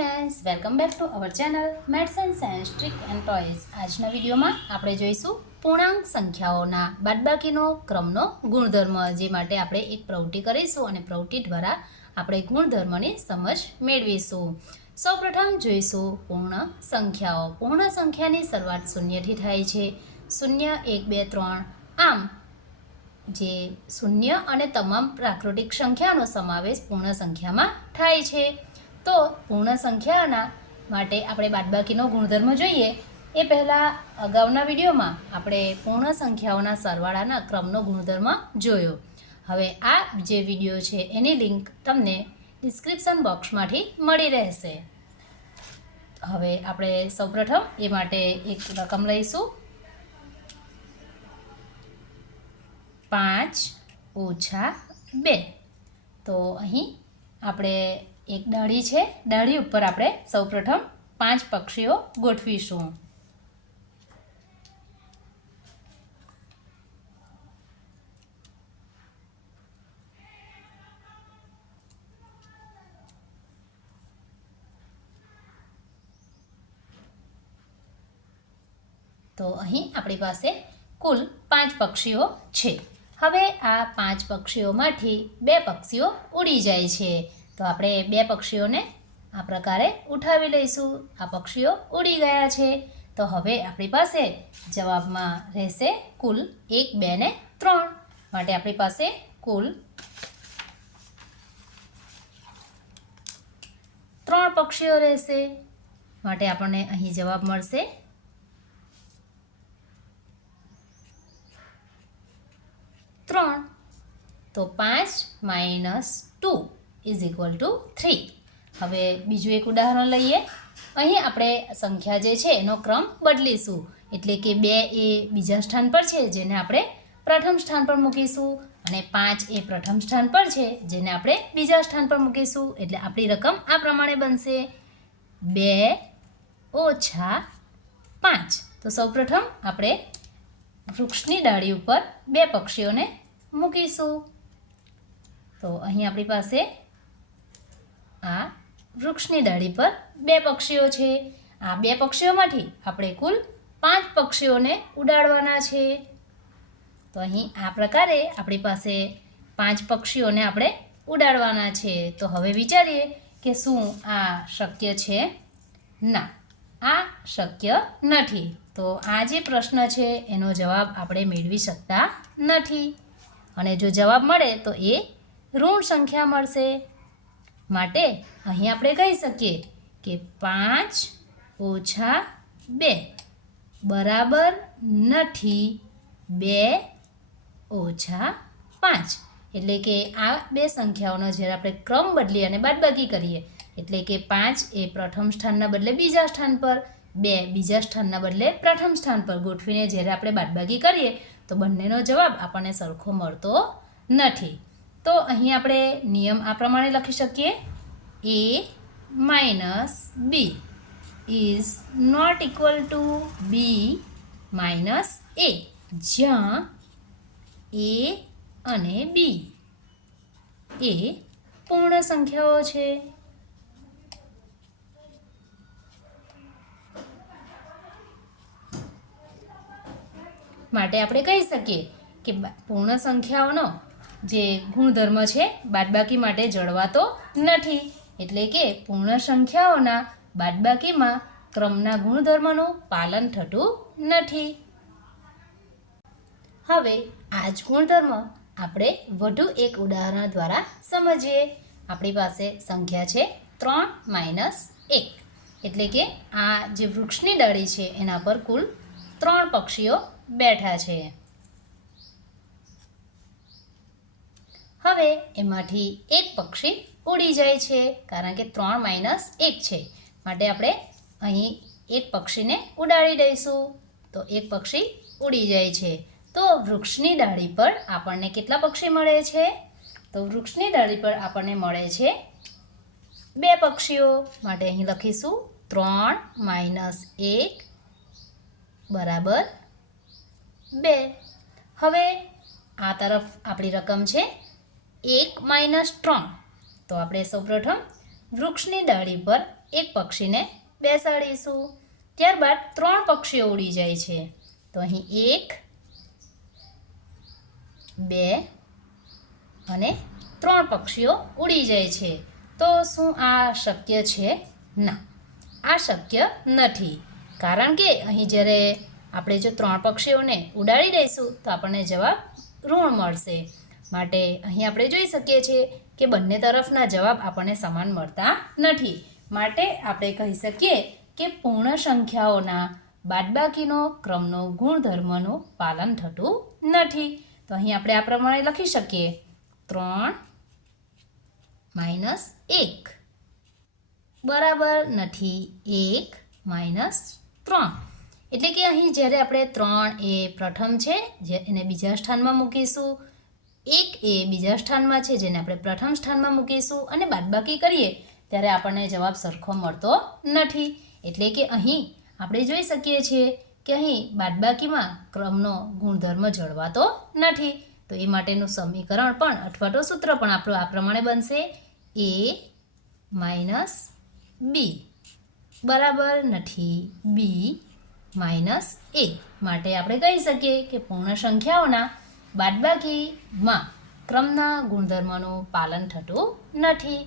Friends, welcome back to our channel maths and science trick and toys. આજના વિડીયોમાં આપણે જોઈશું પૂર્ણાંક સંખ્યાઓના બાદબાકીનો ક્રમનો ગુણધર્મ, જે માટે આપણે એક પ્રવૃત્તિ કરીશું અને પ્રવૃત્તિ દ્વારા આપણે ગુણધર્મની સમજ મેળવીશું. સૌપ્રથમ જોઈશું પૂર્ણ સંખ્યાઓ. પૂર્ણ સંખ્યાની શરૂઆત શૂન્યથી થાય છે. 0, 1, 2, 3. આમ જે શૂન્ય અને તમામ પ્રાકૃતિક સંખ્યાનો સમાવેશ પૂર્ણ સંખ્યામાં થાય છે. તો પૂર્ણ સંખ્યાના માટે આપણે બાદબાકીનો ગુણધર્મ જોઈએ એ પહેલાં અગાઉના વિડીયોમાં આપણે પૂર્ણ સંખ્યાઓના સરવાળાના ક્રમનો ગુણધર્મ જોયો. હવે આ જે વિડીયો છે એની લિંક તમને ડિસ્ક્રિપ્શન બોક્સમાંથી મળી રહેશે. હવે આપણે સૌપ્રથમ એ માટે એક રકમ લઈશું. 5 - 2. તો અહીં આપણે એક ડાળી છે, ડાળી ઉપર આપણે સૌપ્રથમ 5 પક્ષીઓ ગોઠવીશું. તો અહીં આપણી પાસે કુલ 5 પક્ષીઓ છે. હવે આ 5 પક્ષીઓમાંથી 2 પક્ષીઓ ઉડી જાય છે. તો આપણે 2 પક્ષીઓને આ પ્રકારે ઉઠાવી લઈશું. આ પક્ષીઓ ઉડી ગયા છે. તો હવે આપણી પાસે જવાબમાં રહેશે કુલ 1, 2 ને 3. માટે આપણી પાસે કુલ 3 પક્ષીઓ રહેશે. માટે આપણને અહીં જવાબ મળશે 3. તો 5 - 2 = 3. હવે બીજું એક ઉદાહરણ લઈએ. અહીં આપણે સંખ્યા જે છે એનો ક્રમ બદલીશું. એટલે કે 2 એ બીજા સ્થાન પર છે, જેને આપણે પ્રથમ સ્થાન પર મૂકીશું, અને 5 એ પ્રથમ સ્થાન પર છે, જેને આપણે બીજા સ્થાન પર મૂકીશું. એટલે આપણી રકમ આ પ્રમાણે બનશે 2 - 5. તો સૌપ્રથમ આપણે વૃક્ષની ડાળી ઉપર 2 પક્ષીઓને મૂકીશું. તો અહીં આપણી પાસે આ વૃક્ષની ડાળી પર 2 પક્ષીઓ છે. આ 2 પક્ષીઓમાંથી આપણે કુલ 5 પક્ષીઓને ઉડાડવાના છે. તો અહીં આ પ્રકારે આપણી પાસે 5 પક્ષીઓને આપણે ઉડાડવાના છે. તો હવે વિચારીએ કે શું આ શક્ય છે? ના, આ શક્ય નથી. તો આ જે પ્રશ્ન છે એનો જવાબ આપણે મેળવી શકતા નથી. અને જો જવાબ મળે તો એ ઋણ સંખ્યા મળશે. માટે અહીં આપણે કહી શકીએ કે 5 - 2 બરાબર નથી 2 - 5. એટલે કે આ 2 સંખ્યાઓનો જ્યારે આપણે ક્રમ બદલી અને બાદબાકી કરીએ, એટલે કે 5 એ પ્રથમ સ્થાનના બદલે બીજા સ્થાન પર, 2 બીજા સ્થાનના બદલે પ્રથમ સ્થાન પર ગોઠવીને જ્યારે આપણે બાદબાકી કરીએ તો બંનેનો જવાબ આપણને સરખો મળતો નથી. તો અહીં આપણે નિયમ આ પ્રમાણે લખી શકીએ: a - b is not equal to b - a, જ્યાં a અને b એ પૂર્ણ સંખ્યાઓ છે. માટે આપણે કહી શકીએ કે પૂર્ણ સંખ્યાઓનો જે ગુણધર્મ છે બાદબાકી માટે જળવાતો નથી. એટલે કે પૂર્ણ સંખ્યાઓના બાદબાકીમાં ક્રમના ગુણધર્મનું પાલન થતું નથી. હવે આ જ ગુણધર્મ આપણે વધુ એક ઉદાહરણ દ્વારા સમજીએ. આપણી પાસે સંખ્યા છે 3 - 1. એટલે કે આ જે વૃક્ષની ડાળી છે એના પર કુલ 3 પક્ષીઓ બેઠા છે. હવે એમાંથી એક પક્ષી ઉડી જાય છે, કારણ કે 3 - 1 છે. માટે આપણે અહીં એક પક્ષીને ઉડાડી દઈશું. તો એક પક્ષી ઉડી જાય છે. તો વૃક્ષની ડાળી પર આપણને કેટલા પક્ષી મળે છે? તો વૃક્ષની ડાળી પર આપણને મળે છે 2 પક્ષીઓ. માટે અહીં લખીશું 3 - 1 બરાબર 2. હવે આ તરફ આપણી રકમ છે 1 - 3. તો આપણે સૌપ્રથમ વૃક્ષની ડાળી પર એક પક્ષીને બેસાડીશું. ત્યારબાદ 3 પક્ષીઓ ઉડી જાય છે. તો અહીં 1 2 અને 3 પક્ષીઓ ઉડી જાય છે. તો શું આ શક્ય છે? ના, આ શક્ય નથી. કારણ કે અહીં જ્યારે આપણે જો 3 પક્ષીઓને ઉડાડી દઈશું તો આપણને જવાબ ઋણ મળશે. માટે અહીં આપણે જોઈ શકીએ છીએ કે બંને તરફના જવાબ આપણને સમાન મળતા નથી. માટે આપણે કહી શકીએ કે પૂર્ણ સંખ્યાઓના બાદબાકીનો ક્રમનો ગુણધર્મનું પાલન થતું નથી. તો અહીં આપણે આ પ્રમાણે લખી શકીએ 3 - 1 બરાબર નથી 1 - 3. એટલે કે અહીં જ્યારે આપણે 3 એ પ્રથમ છે એને બીજા સ્થાનમાં મૂકીશું, 1 એ બીજા સ્થાનમાં છે જેને આપણે પ્રથમ સ્થાનમાં મૂકીશું અને બાદબાકી કરીએ ત્યારે આપણને જવાબ સરખો મળતો નથી. એટલે કે અહીં આપણે જોઈ શકીએ છીએ કે અહીં બાદબાકીમાં ક્રમનો ગુણધર્મ જળવાતો નથી. તો એ માટેનું સમીકરણ પણ અથવા તો સૂત્ર પણ આપણું આ પ્રમાણે બનશે a - b બરાબર નથી b - a. માટે આપણે કહી શકીએ કે પૂર્ણ સંખ્યાઓના બાદબાકીમાં ક્રમના ગુણધર્મનું પાલન થતું નથી.